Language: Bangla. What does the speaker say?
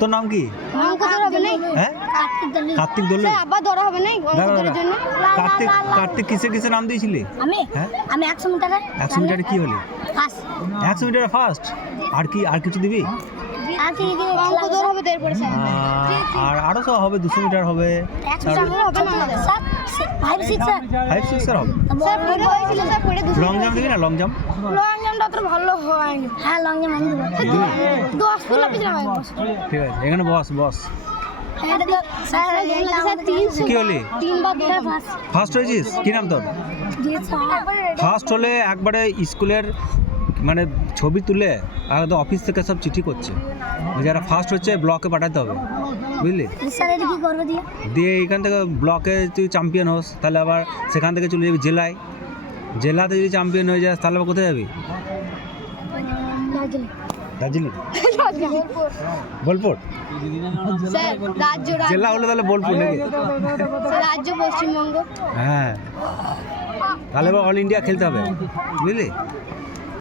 তোর নাম কি? হ্যাঁ, কার্তিক দোল। কার্তিক কিসে নাম দিয়েছিলি? আমি 100 মিটারে। 100 মিটারে কি হলি? 100 মিটারে ফার্স্ট। আর কিছু দিবি? আর আরো সব হবে, 200 মিটার হবে, 5, 6 5-6 হবে। লং জাম্প দিবি না? লং জাম্প অত ভালো হয়নি। হ্যাঁ, লং জাম্প আমি দেব। 10 ফুল লাফিয়েছিলাম। ঠিক আছে, এখানে বস। কি হলি? 3 বা 2 ফার্স্ট হয়েছিস? কি নাম তোর? ফার্স্ট হলে একবারে স্কুলের মানে ছবি তুলে আর অফিস থেকে সব চিঠি করছে, যারা ফার্স্ট হচ্ছে ব্লকে পাঠাতে হবে, বুঝলি? দিয়ে এইখান থেকে ব্লকে তুই চ্যাম্পিয়ন হোস, তাহলে আবার সেখান থেকে চলে যাবি জেলায়। জেলাতে যদি চ্যাম্পিয়ন হয়ে যাস তাহলে আবার কোথায় যাবি? দার্জিলিং, বোলপুর। জেলা হলে তাহলে বোলপুর নাকি? রাজ্য পশ্চিমবঙ্গ। হ্যাঁ, তাহলে অল ইন্ডিয়া খেলতে হবে, বুঝলি?